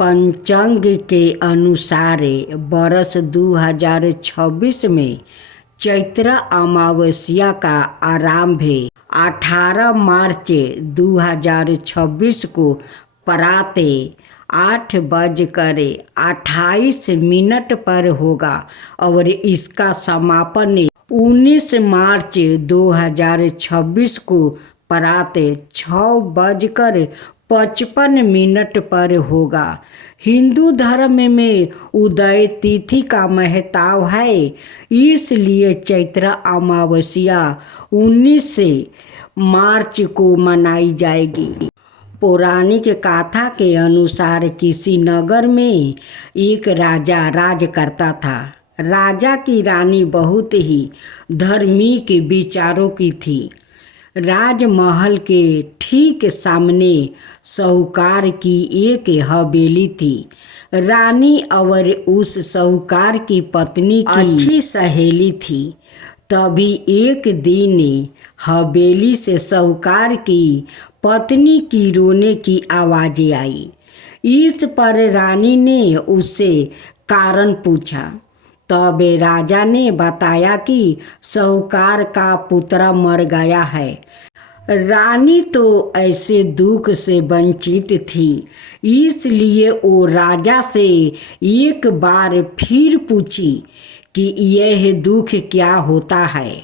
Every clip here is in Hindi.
पंचांग के अनुसार वर्ष 2026 में चैत्र अमावस्या का आरंभ 18 मार्च 2026 को प्रातः 8:28 पर होगा और इसका समापन 19 मार्च 2026 को प्रातः 6:55 पर होगा। हिंदू धर्म में उदय तिथि का महत्व है, इसलिए चैत्र अमावस्या 19 मार्च को मनाई जाएगी। पौराणिक कथा के अनुसार किसी नगर में एक राजा राज करता था। राजा की रानी बहुत ही धार्मिक विचारों की थी। राजमहल के ठीक सामने साहूकार की एक हवेली थी। रानी और उस साहूकार की पत्नी की अच्छी सहेली थी। तभी एक दिन हवेली से साहूकार की पत्नी की रोने की आवाज़ें आई। इस पर रानी ने उससे कारण पूछा। तब राजा ने बताया कि साहूकार का पुत्र मर गया है। रानी तो ऐसे दुख से वंचित थी, इसलिए वो राजा से एक बार फिर पूछी कि यह दुख क्या होता है।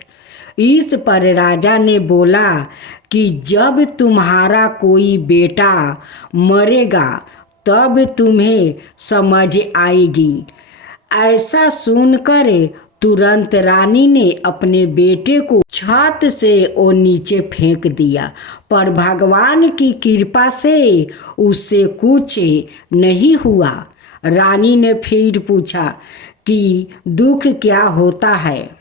इस पर राजा ने बोला कि जब तुम्हारा कोई बेटा मरेगा तब तुम्हें समझ आएगी। ऐसा सुनकर तुरंत रानी ने अपने बेटे को छत से वो नीचे फेंक दिया, पर भगवान की कृपा से उससे कुछ नहीं हुआ। रानी ने फिर पूछा कि दुख क्या होता है।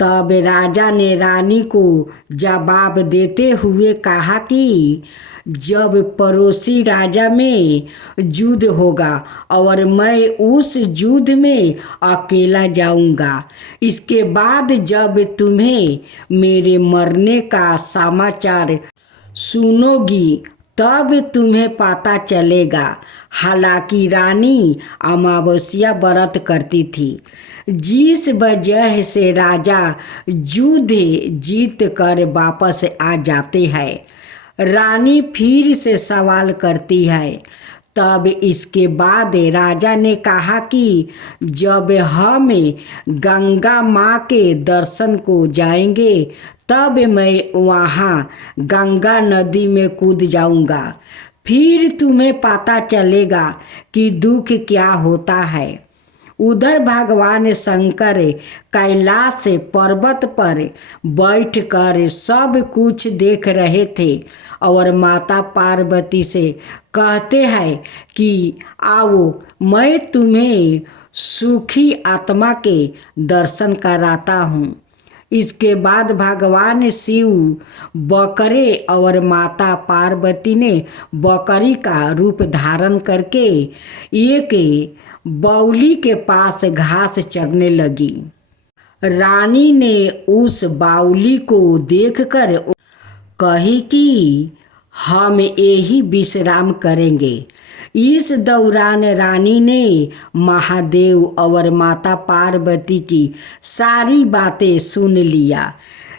तब राजा ने रानी को जवाब देते हुए कहा कि जब पड़ोसी राजा में युद्ध होगा और मैं उस युद्ध में अकेला जाऊंगा, इसके बाद जब तुम्हें मेरे मरने का समाचार सुनोगी तब तुम्हें पता चलेगा। हालांकि रानी अमावस्या व्रत करती थी, जिस वजह से राजा युद्ध जीत कर वापस आ जाते हैं। रानी फिर से सवाल करती है। तब इसके बाद राजा ने कहा कि जब हम गंगा माँ के दर्शन को जाएंगे तब मैं वहाँ गंगा नदी में कूद जाऊँगा, फिर तुम्हें पता चलेगा कि दुख क्या होता है। उधर भगवान शंकर कैलाश पर्वत पर बैठकर सब कुछ देख रहे थे और माता पार्वती से कहते हैं कि आओ मैं तुम्हें सुखी आत्मा के दर्शन कराता हूँ। इसके बाद भगवान शिव बकरे और माता पार्वती ने बकरी का रूप धारण करके एक बाउली के पास घास चरने लगी। रानी ने उस बाउली को देखकर कही कि हम यही विश्राम करेंगे। इस दौरान रानी ने महादेव और माता पार्वती की सारी बातें सुन लिया,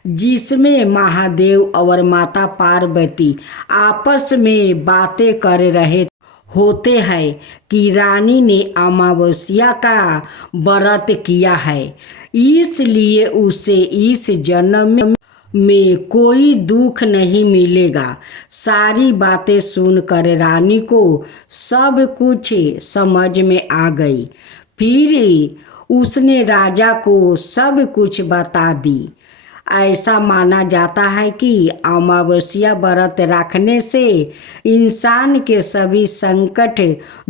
जिसमें महादेव और माता पार्वती आपस में बातें कर रहे होते हैं कि रानी ने अमावस्या का व्रत किया है, इसलिए उसे इस जन्म में कोई दुख नहीं मिलेगा। सारी बातें सुनकर रानी को सब कुछ समझ में आ गई। फिर उसने राजा को सब कुछ बता दी। ऐसा माना जाता है कि अमावस्या व्रत रखने से इंसान के सभी संकट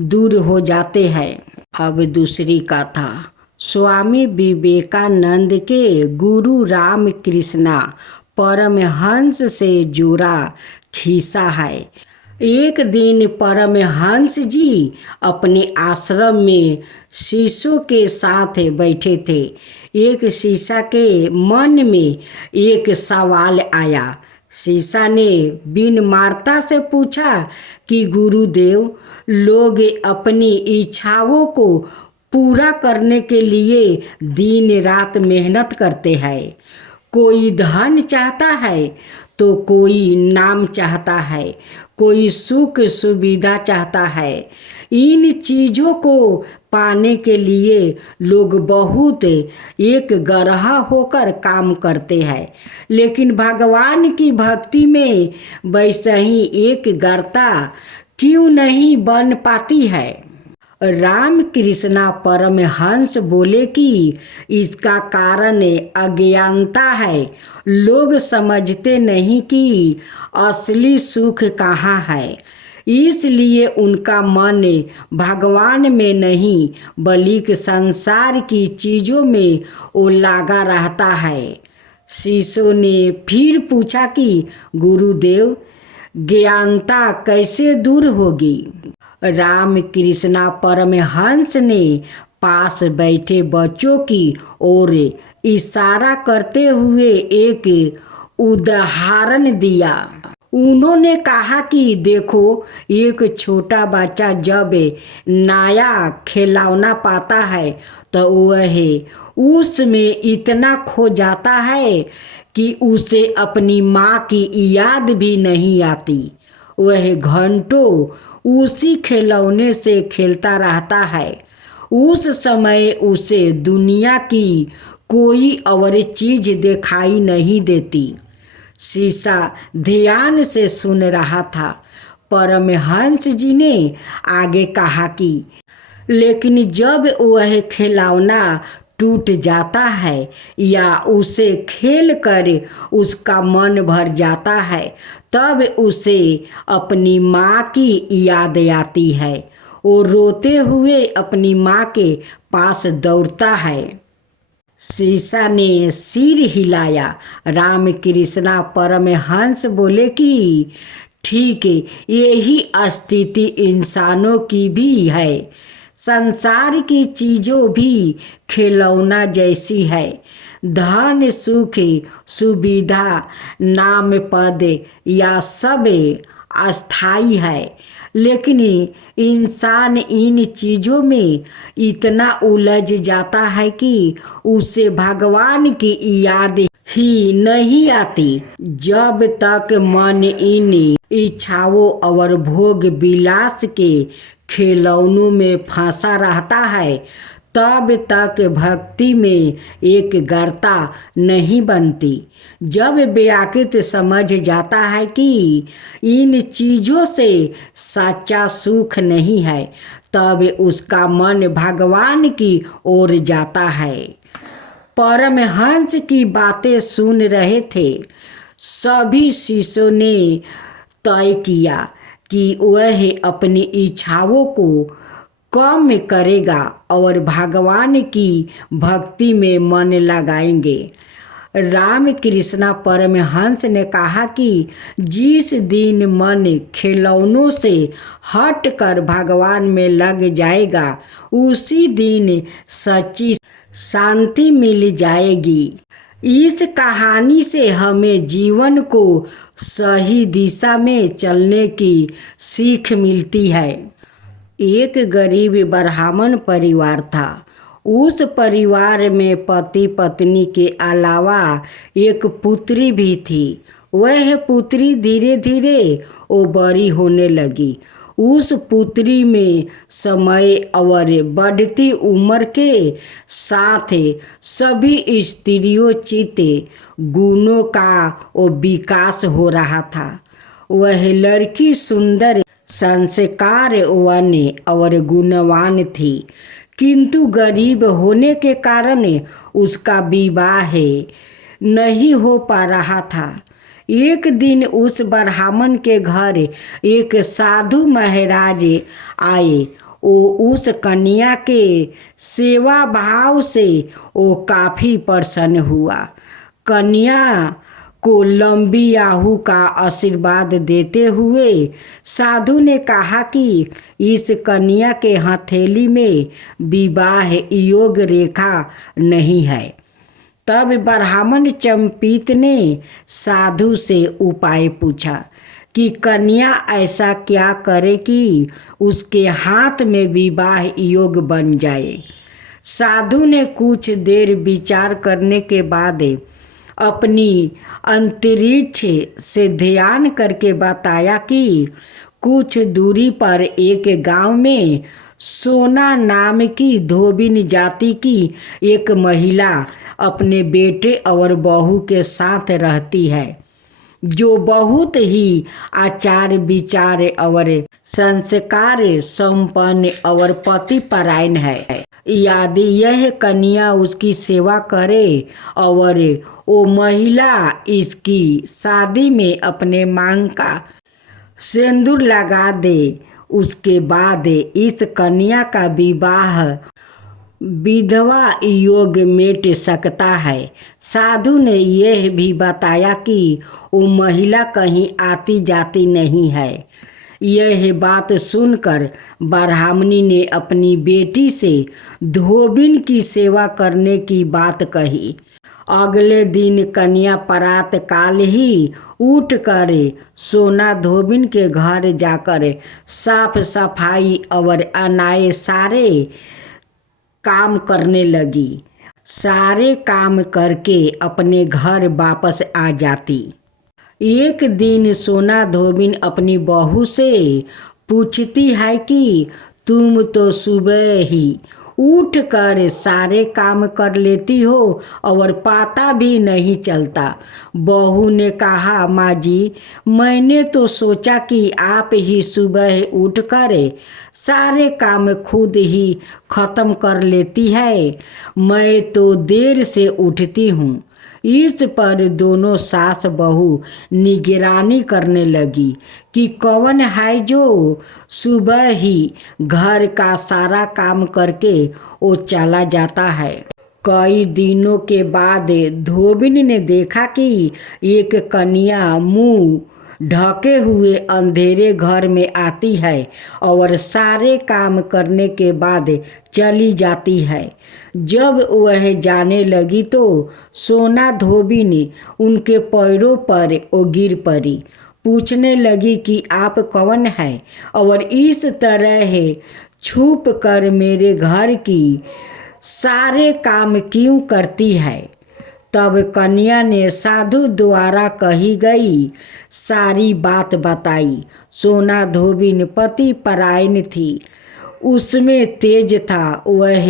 दूर हो जाते हैं। अब दूसरी कथा स्वामी विवेकानंद के गुरु रामकृष्ण परमहंस से जुड़ा किस्सा है। एक दिन परमहंस जी अपने आश्रम में शिष्यों के साथ बैठे थे। एक शिष्य के मन में एक सवाल आया सीसा ने बिन मारता से पूछा कि गुरुदेव, लोग अपनी इच्छाओं को पूरा करने के लिए दिन रात मेहनत करते हैं। कोई धन चाहता है तो कोई नाम चाहता है, कोई सुख सुविधा चाहता है। इन चीज़ों को पाने के लिए लोग बहुत एक गरहा होकर काम करते हैं, लेकिन भगवान की भक्ति में वैसे ही एक गर्ता क्यों नहीं बन पाती है। राम कृष्णा परमहंस बोले कि इसका कारण अज्ञानता है। लोग समझते नहीं कि असली सुख कहाँ है, इसलिए उनका मन भगवान में नहीं बल्कि संसार की चीज़ों में वो लगा रहता है। शिष्यों ने फिर पूछा कि गुरुदेव, ज्ञानता कैसे दूर होगी। राम कृष्णा परमहंस ने पास बैठे बच्चों की ओर इशारा करते हुए एक उदाहरण दिया। उन्होंने कहा कि देखो, एक छोटा बच्चा जब नया खिलौना पाता है तो वह उसमें इतना खो जाता है कि उसे अपनी माँ की याद भी नहीं आती। वह घंटों उसी खिलौने से खेलता रहता है। उस समय उसे दुनिया की कोई और चीज़ दिखाई नहीं देती। शीशा ध्यान से सुन रहा था। परमहंस जी ने आगे कहा कि लेकिन जब वह खिलौना टूट जाता है या उसे खेल कर उसका मन भर जाता है, तब उसे अपनी माँ की याद आती है। वो रोते हुए अपनी माँ के पास दौड़ता है। शीशा ने सिर हिलाया। राम कृष्णा परमहंस बोले कि ठीक है, यही स्थिति इंसानों की भी है। संसार की चीज़ों भी खिलौना जैसी है। धन सुख सुविधा नाम पद या सब अस्थाई है, लेकिन इंसान इन चीज़ों में इतना उलझ जाता है कि उसे भगवान की याद ही नहीं आती। जब तक मन इन इच्छाओं और भोग विलास के खिलौनों में फंसा रहता है, तब तक भक्ति में एक गर्ता नहीं बनती। जब व्याकृत समझ जाता है कि इन चीज़ों से सच्चा सुख नहीं है, तब उसका मन भगवान की ओर जाता है। परमहंस की बातें सुन रहे थे। सभी शिष्यों ने तय किया कि वह अपनी इच्छाओं को कम करेगा और भगवान की भक्ति में मन लगाएंगे। राम कृष्णा परमहंस ने कहा कि जिस दिन मन खिलौनों से हटकर भगवान में लग जाएगा, उसी दिन सच्ची शांति मिल जाएगी। इस कहानी से हमें जीवन को सही दिशा में चलने की सीख मिलती है। एक गरीब ब्राह्मण परिवार था। उस परिवार में पति पत्नी के अलावा एक पुत्री भी थी। वह पुत्री धीरे धीरे वो बड़ी होने लगी। उस पुत्री में समय और बढ़ती उम्र के साथ सभी स्त्रियोचित गुणों का वो विकास हो रहा था। वह लड़की सुंदर, संस्कारवान और गुणवान थी, किंतु गरीब होने के कारण उसका विवाह नहीं हो पा रहा था। एक दिन उस ब्राह्मण के घर एक साधु महाराज आए। वो उस कन्या के सेवा भाव से वो काफ़ी प्रसन्न हुआ। कन्या को लंबी आयु का आशीर्वाद देते हुए साधु ने कहा कि इस कन्या के हथेली में विवाह योग रेखा नहीं है, तब ब्राह्मण चंपित ने साधु से उपाय पूछा कि कन्या ऐसा क्या करे कि उसके हाथ में विवाह योग बन जाए। साधु ने कुछ देर विचार करने के बाद अपनी अंतरिक्ष से ध्यान करके बताया कि कुछ दूरी पर एक गांव में सोना नाम की धोबिन जाति की एक महिला अपने बेटे और बहू के साथ रहती है, जो बहुत ही आचार विचार और संस्कार संपन्न और पति परायण है। यदि यह कन्या उसकी सेवा करे और वो महिला इसकी शादी में अपने मांग का सिंदूर लगा दे, उसके बाद इस कन्या का विवाह विधवा योग मिट सकता है। साधु ने यह भी बताया कि वो महिला कहीं आती जाती नहीं है। यह बात सुनकर ब्राह्मणी ने अपनी बेटी से धोबिन की सेवा करने की बात कही। अगले दिन कन्या प्रात काल ही उठकर सोना धोबिन के घर जाकर साफ सफाई और अनाए सारे काम करने लगी। सारे काम करके अपने घर वापस आ जाती। एक दिन सोना धोबिन अपनी बहू से पूछती है कि तुम तो सुबह ही उठकर सारे काम कर लेती हो और पता भी नहीं चलता। बहू ने कहा, माँ जी, मैंने तो सोचा कि आप ही सुबह उठकर सारे काम खुद ही खत्म कर लेती है। मैं तो देर से उठती हूँ। इस पर दोनों सास बहू निगरानी करने लगी कि कौन है जो सुबह ही घर का सारा काम करके वो चला जाता है। कई दिनों के बाद धोबिन ने देखा कि एक कन्या मुंह ढके हुए अंधेरे घर में आती है और सारे काम करने के बाद चली जाती है। जब वह जाने लगी तो सोना धोबिन उनके पैरों पर वो गिर पड़ी। पूछने लगी कि आप कौन हैं और इस तरह छुप कर मेरे घर की सारे काम क्यों करती है। तब कन्या ने साधु द्वारा कही गई सारी बात बताई। सोना धोबिन पति परायण थी, उसमें तेज था, वह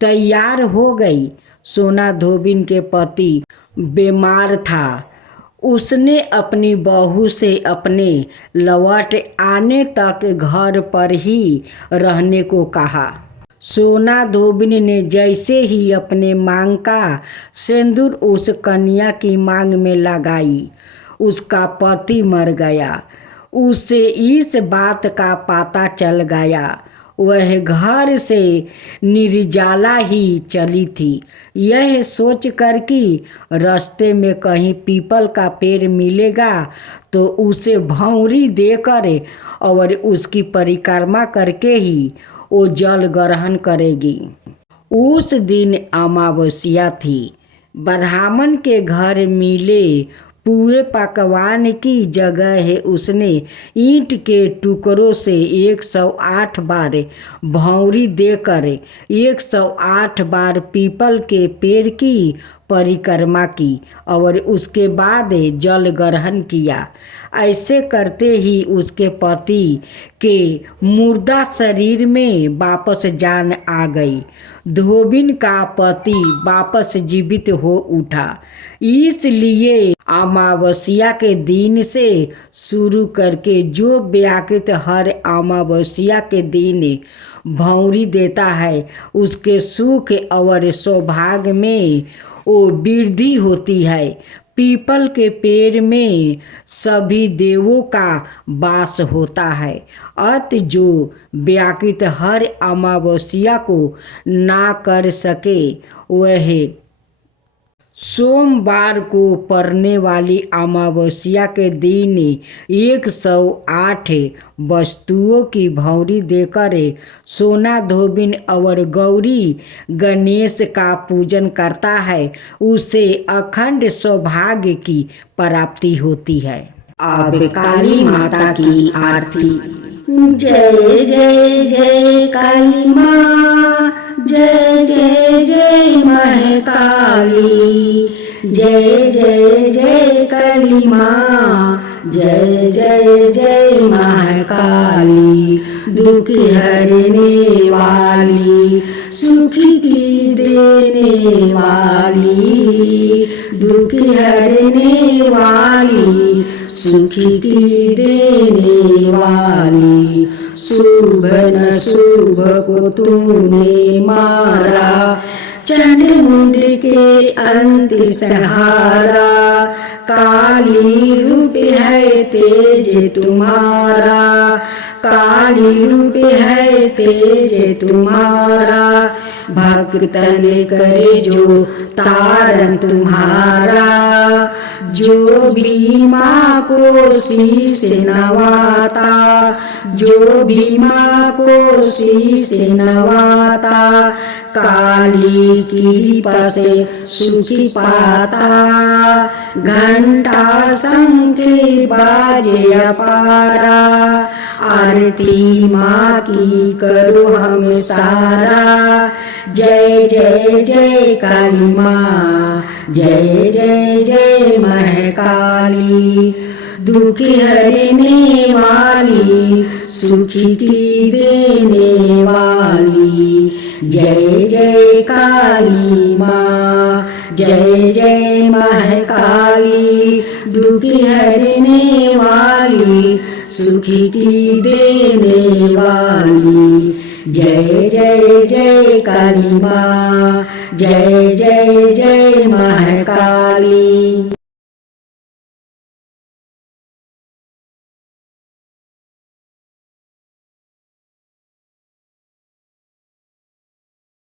तैयार हो गई। सोना धोबिन के पति बीमार था। उसने अपनी बहू से अपने लौट आने तक घर पर ही रहने को कहा। सोना धोबिन ने जैसे ही अपने मांग का सिंदूर उस कन्या की मांग में लगाई, उसका पति मर गया। उसे इस बात का पता चल गया। वह घर से निर्जला ही चली थी, यह सोचकर कि रास्ते में कहीं पीपल का पेड़ मिलेगा तो उसे भौंरी देकर और उसकी परिक्रमा करके ही वो जल ग्रहण करेगी। उस दिन अमावस्या थी। ब्राह्मण के घर मिले पुए पकवान की जगह है उसने ईंट के टुकड़ों से 108 बार भौंरी देकर 108 बार पीपल के पेड़ की परिक्रमा की और उसके बाद जल ग्रहण किया। ऐसे करते ही उसके पति के मुर्दा शरीर में वापस जान आ गई। धोबिन का पति वापस जीवित हो उठा। इसलिए अमावस्या के दिन से शुरू करके जो व्याकृत हर अमावस्या के दिन भौंरी देता है, उसके सुख और सौभाग्य में वो वृद्धि होती है। पीपल के पेड़ में सभी देवों का वास होता है। अत जो व्याकृत हर अमावस्या को ना कर सके, वह सोमवार को पड़ने वाली अमावस्या के दिन 108 वस्तुओं की भौरी देकर सोना धोबिन और गौरी गणेश का पूजन करता है, उसे अखंड सौभाग्य की प्राप्ति होती है। अब काली माता की आरती। जय जय जय काली माँ, जय जय जय महाकाली, जय जय जय काली माँ, जय जय जय महाकाली। दुख हरने वाली, सुखी की देने वाली, दुख हरने वाली, सुखी की देने वाली। शुभ न शुभ को तूने मारा, चंडमुंड के अंत सहारा। काली रूप है तेज तुम्हारा, काली रूप है तेज तुम्हारा। भक्तन करे जो तारन तुम्हारा, जो भी माँ को शीश नवाता, जो भी माँ को शीश नवाता। काली कृपा से सुखी पाता, घंटा शंख बाजे अपारा। आरती माँ की करो हम सारा, जय जय जय काली माँ, जय जय जय महाकाली। दुख हरने वाली, सुखी की देने वाली, जय जय काली माँ, जय जय महाकाली। दुख हरने वाली, सुखी की देने वाली, जय जय जय काली माँ, जय जय जय महाकाली।